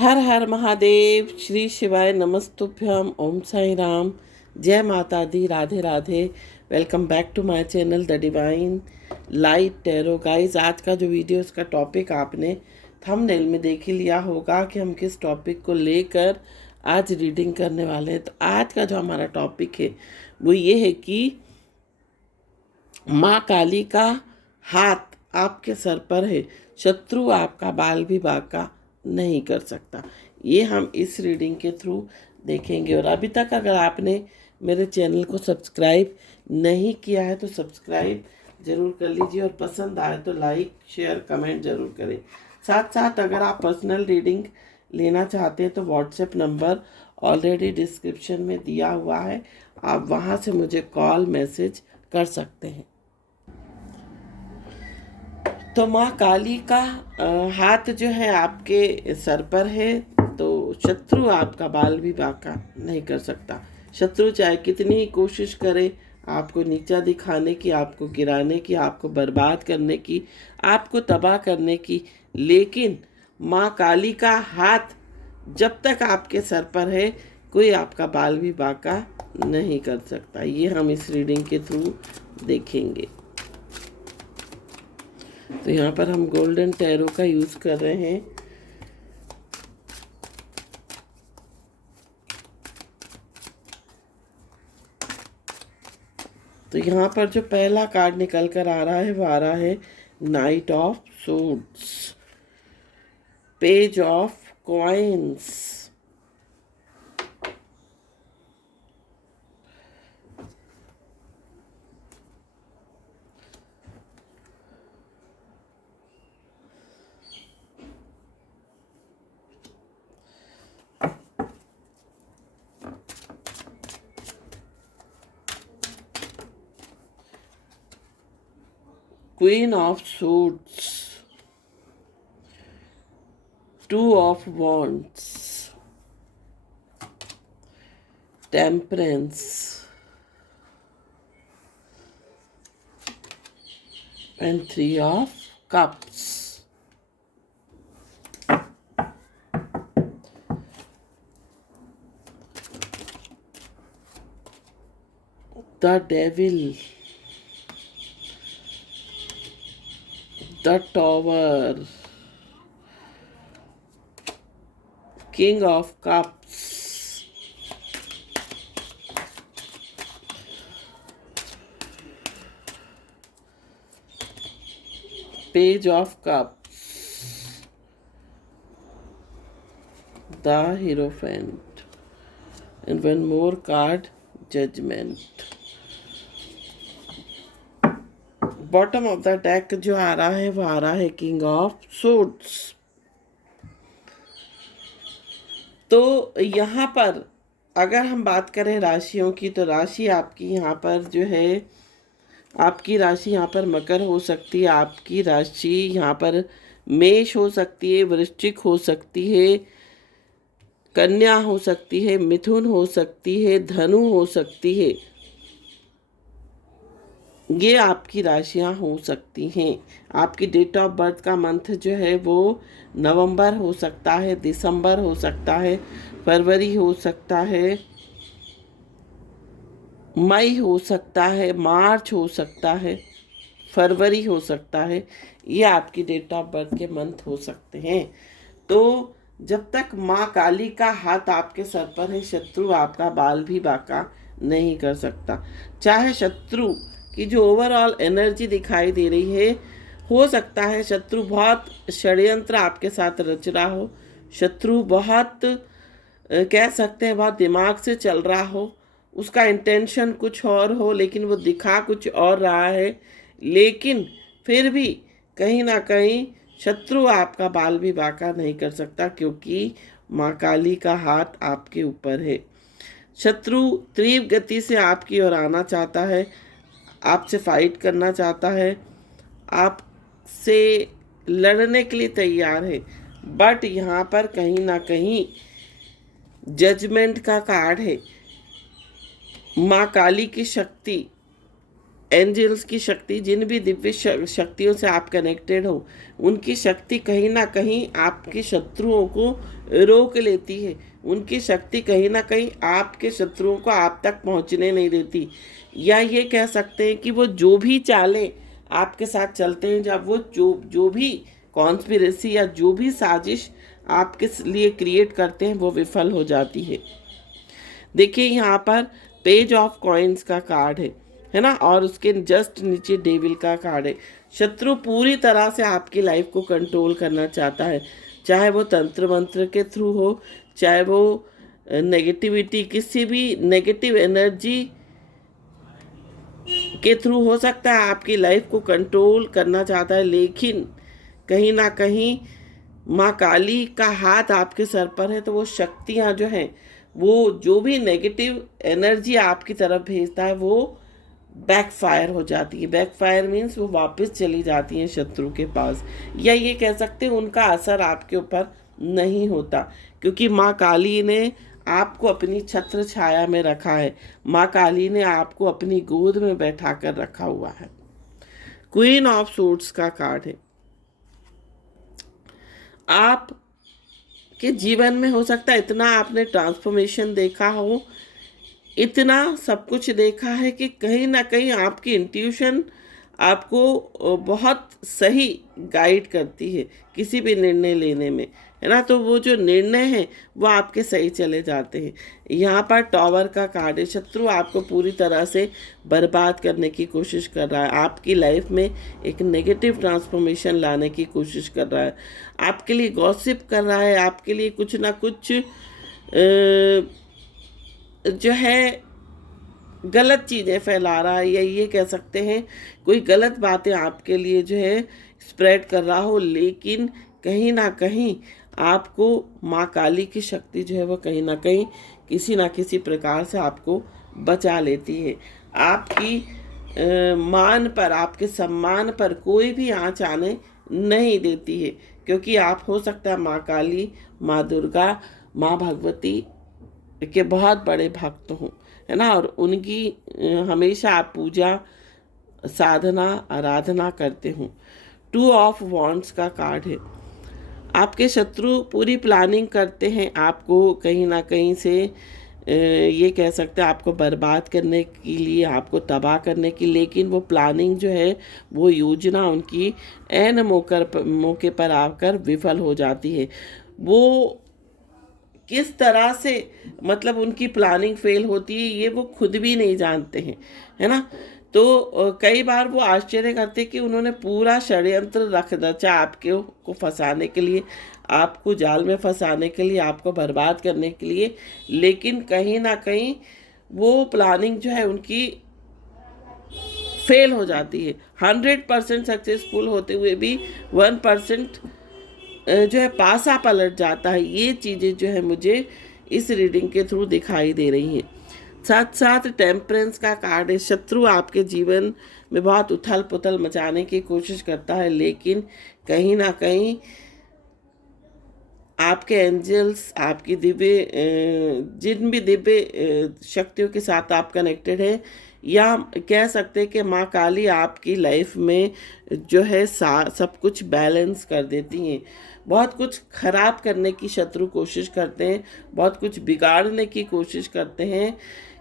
हर हर महादेव। श्री शिवाय नमस्तुभ्यम। ओम साई राम। जय माता दी। Radhe Radhe. Welcome back to my channel the divine light tarot. Guys, आज का जो वीडियो, उसका टॉपिक आपने थंबनेल में देख ही लिया होगा कि हम किस टॉपिक को लेकर आज रीडिंग करने वाले हैं। तो आज का जो हमारा टॉपिक है वो ये है कि माँ काली का हाथ आपके सर पर है, शत्रु आपका बाल भी बांका नहीं कर सकता। ये हम इस रीडिंग के थ्रू देखेंगे। और अभी तक अगर आपने मेरे चैनल को सब्सक्राइब नहीं किया है तो सब्सक्राइब ज़रूर कर लीजिए, और पसंद आए तो लाइक शेयर कमेंट ज़रूर करें। साथ साथ अगर आप पर्सनल रीडिंग लेना चाहते हैं तो व्हाट्सएप नंबर ऑलरेडी डिस्क्रिप्शन में दिया हुआ है, आप वहाँ से मुझे कॉल मैसेज कर सकते हैं। तो माँ काली का हाथ जो है आपके सर पर है, तो शत्रु आपका बाल भी बांका नहीं कर सकता। शत्रु चाहे कितनी ही कोशिश करे आपको नीचा दिखाने की, आपको गिराने की, आपको बर्बाद करने की, आपको तबाह करने की, लेकिन माँ काली का हाथ जब तक आपके सर पर है, कोई आपका बाल भी बांका नहीं कर सकता। ये हम इस रीडिंग के थ्रू देखेंगे। तो यहाँ पर हम गोल्डन टैरो का यूज़ कर रहे हैं। तो यहाँ पर जो पहला कार्ड निकल कर आ रहा है वो आ रहा है knight of suits, page of coins, queen of suits, two of wands, temperance and three of cups. The devil, the tower, king of cups, page of cups, the hierophant, and one more card, judgment. Bottom of the deck जो आ रहा है वो आ रहा है king of suits. तो यहाँ पर अगर हम बात करें राशियों की, तो राशि आपकी यहाँ पर जो है, आपकी राशि यहाँ पर मकर हो सकती है, आपकी राशि यहाँ पर मेष हो सकती है, वृश्चिक हो सकती है, कन्या हो सकती है, मिथुन हो सकती है, धनु हो सकती है। ये आपकी राशियां हो सकती हैं। आपकी डेट ऑफ बर्थ का मंथ जो है वो नवंबर हो सकता है, दिसंबर हो सकता है, फरवरी हो सकता है, मई हो सकता है, मार्च हो सकता है, फरवरी हो सकता है। ये आपकी डेट ऑफ बर्थ के मंथ हो सकते हैं। तो जब तक माँ काली का हाथ आपके सर पर है, शत्रु आपका बाल भी बांका नहीं कर सकता। चाहे शत्रु की जो ओवरऑल एनर्जी दिखाई दे रही है, हो सकता है शत्रु बहुत षड्यंत्र आपके साथ रच रहा हो, शत्रु बहुत कह सकते हैं बहुत दिमाग से चल रहा हो, उसका इंटेंशन कुछ और हो लेकिन वो दिखा कुछ और रहा है, लेकिन फिर भी कहीं ना कहीं शत्रु आपका बाल भी बांका नहीं कर सकता, क्योंकि माँ काली का हाथ आपके ऊपर है। शत्रु तीव्र गति से आपकी ओर आना चाहता है, आपसे फाइट करना चाहता है, आपसे लड़ने के लिए तैयार है, बट यहाँ पर कहीं ना कहीं जजमेंट का कार्ड है। माँ काली की शक्ति एंजल्स की शक्ति, जिन भी दिव्य शक्तियों से आप कनेक्टेड हो, उनकी शक्ति कहीं ना कहीं आपके शत्रुओं को रोक लेती है। उनकी शक्ति कहीं ना कहीं आपके शत्रुओं को आप तक पहुंचने नहीं देती। या ये कह सकते हैं कि वो जो भी चालें आपके साथ चलते हैं, जब वो जो भी कॉन्स्पिरेसी या जो भी साजिश आपके लिए क्रिएट करते हैं वो विफल हो जाती है। देखिए यहाँ पर पेज ऑफ कॉइन्स का कार्ड है ना, और उसके जस्ट नीचे डेविल का कार्ड है। शत्रु पूरी तरह से आपकी लाइफ को कंट्रोल करना चाहता है, चाहे वो तंत्र मंत्र के थ्रू हो, चाहे वो नेगेटिविटी, किसी भी नेगेटिव एनर्जी के थ्रू हो सकता है। आपकी लाइफ को कंट्रोल करना चाहता है, लेकिन कहीं ना कहीं माँ काली का हाथ आपके सर पर है, तो वो शक्तियाँ जो हैं, वो जो भी नेगेटिव एनर्जी आपकी तरफ भेजता है वो बैकफायर हो जाती है। बैकफायर मीन्स वो वापस चली जाती हैं शत्रु के पास, या ये कह सकते हैं उनका असर आपके ऊपर नहीं होता, क्योंकि माँ काली ने आपको अपनी छत्र छाया में रखा है। माँ काली ने आपको अपनी गोद में बैठा कर रखा हुआ है। क्वीन ऑफ सोर्ड्स का कार्ड है। आप के जीवन में हो सकता है इतना आपने ट्रांसफॉर्मेशन देखा हो, इतना सब कुछ देखा है कि कहीं ना कहीं आपकी इंट्यूशन आपको बहुत सही गाइड करती है किसी भी निर्णय लेने में, है ना। तो वो जो निर्णय है वो आपके सही चले जाते हैं। यहाँ पर टॉवर का कार्ड है। शत्रु आपको पूरी तरह से बर्बाद करने की कोशिश कर रहा है, आपकी लाइफ में एक नेगेटिव ट्रांसफॉर्मेशन लाने की कोशिश कर रहा है, आपके लिए गॉसिप कर रहा है, आपके लिए कुछ ना कुछ जो है गलत चीज़ें फैला रहा है, या ये कह सकते हैं कोई गलत बातें आपके लिए जो है स्प्रेड कर रहा हो। लेकिन कहीं ना कहीं आपको माँ काली की शक्ति जो है वो कहीं ना कहीं किसी ना किसी प्रकार से आपको बचा लेती है। आपकी मान पर, आपके सम्मान पर कोई भी आँच आने नहीं देती है, क्योंकि आप हो सकता है माँ काली, माँ दुर्गा, माँ भगवती के बहुत बड़े भक्त हों, है ना, और उनकी हमेशा आप पूजा, साधना, आराधना करते हों। 2 ऑफ वॉन्ड्स का कार्ड है। आपके शत्रु पूरी प्लानिंग करते हैं आपको कहीं ना कहीं से ये कह सकते हैं आपको बर्बाद करने के लिए, आपको तबाह करने की, लेकिन वो प्लानिंग जो है, वो योजना उनकी ऐन मौके पर आकर विफल हो जाती है। वो किस तरह से मतलब उनकी प्लानिंग फेल होती है ये वो खुद भी नहीं जानते हैं, है ना। तो कई बार वो आश्चर्य करते कि उन्होंने पूरा षड्यंत्र रचा आपके को फंसाने के लिए, आपको जाल में फंसाने के लिए, आपको बर्बाद करने के लिए, लेकिन कहीं ना कहीं वो प्लानिंग जो है उनकी फेल हो जाती है। 100% सक्सेसफुल होते हुए भी 1% जो है पासा पलट जाता है। ये चीज़ें जो है मुझे इस रीडिंग के थ्रू दिखाई दे रही हैं। साथ साथ टेम्परेंस का कार्ड है। शत्रु आपके जीवन में बहुत उथल पुथल मचाने की कोशिश करता है, लेकिन कहीं ना कहीं आपके एंजल्स, आपकी जिन भी दिव्य शक्तियों के साथ आप कनेक्टेड हैं, या कह सकते हैं कि माँ काली आपकी लाइफ में जो है सब कुछ बैलेंस कर देती हैं। बहुत कुछ खराब करने की शत्रु कोशिश करते हैं, बहुत कुछ बिगाड़ने की कोशिश करते हैं।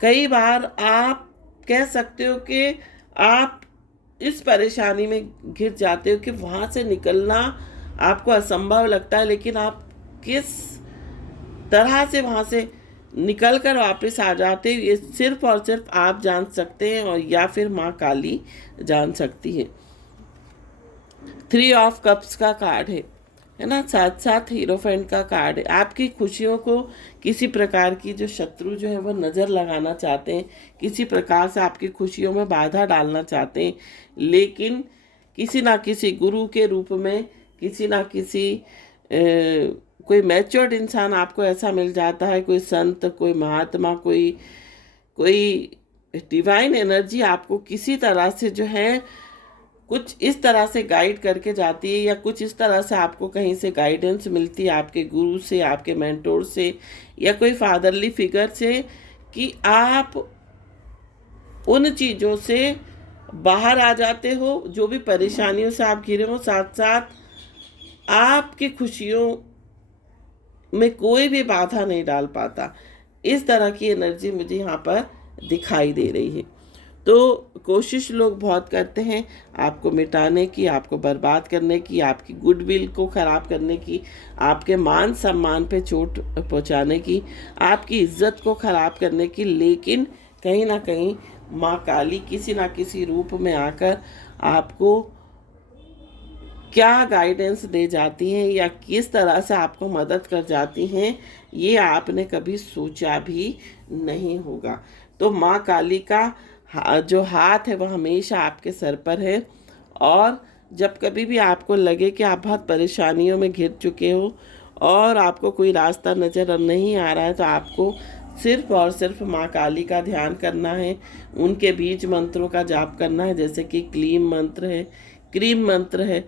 कई बार आप कह सकते हो कि आप इस परेशानी में घिर जाते हो कि वहाँ से निकलना आपको असंभव लगता है, लेकिन आप किस तरह से वहाँ से निकल कर वापस आ जाते हो ये सिर्फ और सिर्फ आप जान सकते हैं, और या फिर माँ काली जान सकती है। 3 ऑफ कप्स का कार्ड है ना, साथ साथ हीरोफेंट का कार्ड है। आपकी खुशियों को किसी प्रकार की जो शत्रु जो है वो नज़र लगाना चाहते हैं, किसी प्रकार से आपकी खुशियों में बाधा डालना चाहते हैं, लेकिन किसी ना किसी गुरु के रूप में, किसी ना किसी कोई मैच्योर्ड इंसान आपको ऐसा मिल जाता है, कोई संत, कोई महात्मा, कोई डिवाइन एनर्जी आपको किसी तरह से जो है कुछ इस तरह से गाइड करके जाती है, या कुछ इस तरह से आपको कहीं से गाइडेंस मिलती है आपके गुरु से, आपके मेंटोर से, या कोई फादरली फिगर से, कि आप उन चीज़ों से बाहर आ जाते हो। जो भी परेशानियों से आप घिरे हो, साथ साथ आपकी खुशियों में कोई भी बाधा नहीं डाल पाता। इस तरह की एनर्जी मुझे यहाँ पर दिखाई दे रही है। तो कोशिश लोग बहुत करते हैं आपको मिटाने की, आपको बर्बाद करने की, आपकी गुडविल को ख़राब करने की, आपके मान सम्मान पे चोट पहुँचाने की, आपकी इज्जत को ख़राब करने की। लेकिन कहीं ना कहीं माँ काली किसी ना किसी रूप में आकर आपको क्या गाइडेंस दे जाती हैं या किस तरह से आपको मदद कर जाती हैं, ये आपने कभी सोचा भी नहीं होगा। तो माँ काली का जो हाथ है वह हमेशा आपके सर पर है। और जब कभी भी आपको लगे कि आप बहुत परेशानियों में घिर चुके हो और आपको कोई रास्ता नज़र नहीं आ रहा है, तो आपको सिर्फ और सिर्फ माँ काली का ध्यान करना है, उनके बीज मंत्रों का जाप करना है। जैसे कि क्लीम मंत्र है, क्रीम मंत्र है।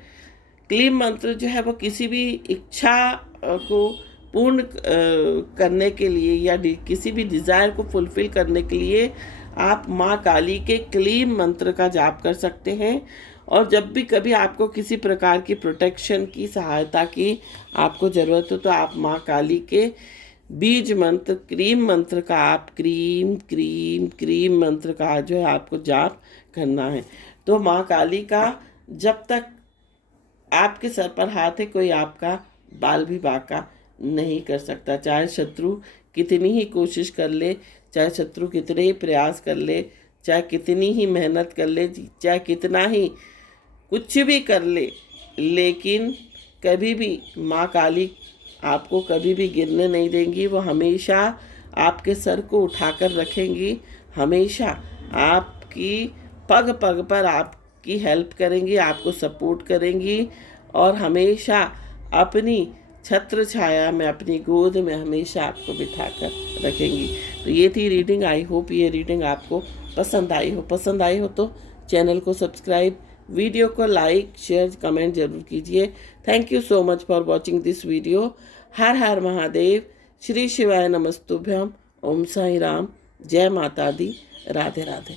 क्लीम मंत्र जो है वो किसी भी इच्छा को पूर्ण करने के लिए या किसी भी डिज़ायर को फुलफ़िल करने के लिए आप माँ काली के क्लीम मंत्र का जाप कर सकते हैं। और जब भी कभी आपको किसी प्रकार की प्रोटेक्शन की, सहायता की आपको ज़रूरत हो, तो आप माँ काली के बीज मंत्र, क्रीम मंत्र का आप क्रीम क्रीम क्रीम मंत्र का जो है आपको जाप करना है। तो माँ काली का जब तक आपके सर पर हाथ है, कोई आपका बाल भी बांका नहीं कर सकता। चाहे शत्रु कितनी ही कोशिश कर ले, चाहे शत्रु कितने ही प्रयास कर ले, चाहे कितनी ही मेहनत कर ले, चाहे कितना ही कुछ भी कर ले, लेकिन कभी भी माँ काली आपको कभी भी गिरने नहीं देंगी। वो हमेशा आपके सर को उठाकर रखेंगी, हमेशा आपकी पग पग पर आपकी हेल्प करेंगी, आपको सपोर्ट करेंगी और हमेशा अपनी छत्र छाया में, अपनी गोद में हमेशा आपको बिठाकर रखेंगी। तो ये थी रीडिंग। आई होप ये रीडिंग आपको पसंद आई हो। पसंद आई हो तो चैनल को सब्सक्राइब, वीडियो को लाइक, शेयर, कमेंट जरूर कीजिए। Thank you so much for watching this video. हर हर महादेव। श्री शिवाय नमस्तुभ्यम। ओम साई राम। जय माता दी। राधे राधे।